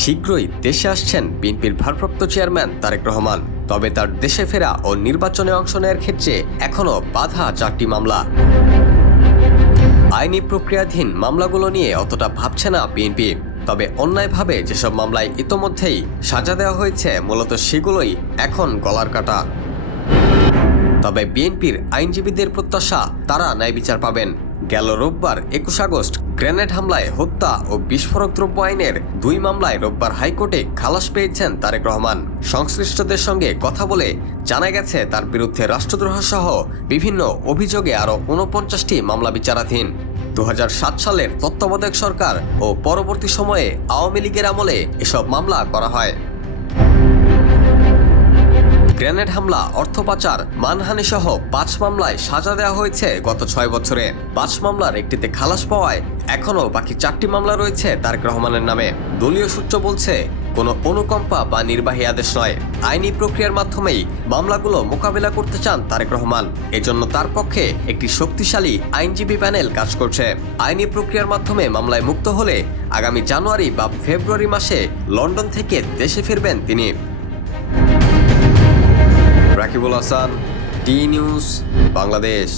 শীঘ্রই দেশে আসছেন বিএনপির ভারপ্রাপ্ত চেয়ারম্যান তারেক রহমান। তবে তার দেশে ফেরা ও নির্বাচনে অংশ নেওয়ার ক্ষেত্রে এখনও বাধা চারটি মামলা। আইনি প্রক্রিয়াধীন মামলাগুলো নিয়ে অতটা ভাবছে না বিএনপি। তবে অন্যায়ভাবে যেসব মামলায় ইতোমধ্যেই সাজা দেওয়া হয়েছে, মূলত সেগুলোই এখন গলার কাটা। তবে বিএনপির আইনজীবীদের প্রত্যাশা, তারা ন্যায় বিচার পাবেন। গেল রোববার একুশ আগস্ট গ্রেনেড হামলায় হত্যা ও বিস্ফোরক দ্রব্য আইনের দুই মামলায় রোববার হাইকোর্টে খালাস পেয়েছেন তারেক রহমান। সংশ্লিষ্টদের সঙ্গে কথা বলে জানা গেছে, তার বিরুদ্ধে রাষ্ট্রদ্রোহ সহ বিভিন্ন অভিযোগে আরও উনপঞ্চাশটি মামলা বিচারাধীন। দু হাজার সাত সালের তত্ত্বাবধায়ক সরকার ও পরবর্তী সময়ে আওয়ামী লীগের আমলে এসব মামলা করা হয়। গ্রেনেড হামলা, অর্থ পাচার, মানহানি সহ পাঁচ মামলায় সাজা দেওয়া হয়েছে গত ছয় বছরে। পাঁচ মামলার একটিতে খালাস পাওয়ায় এখনও বাকি চারটি মামলা রয়েছে তারেক রহমানের নামে। দলীয় সূত্র বলছে, কোনো অনুকম্পা বা নির্বাহী আদেশ নয়। আইনি প্রক্রিয়ার মাধ্যমেই মামলাগুলো মোকাবিলা করতে চান তারেক রহমান। এজন্য তার পক্ষে একটি শক্তিশালী আইনজীবী প্যানেল কাজ করছে। আইনি প্রক্রিয়ার মাধ্যমে মামলায় মুক্ত হলে আগামী জানুয়ারি বা ফেব্রুয়ারি মাসে লন্ডন থেকে দেশে ফিরবেন তিনি। Rakibul Hasan T news Bangladesh.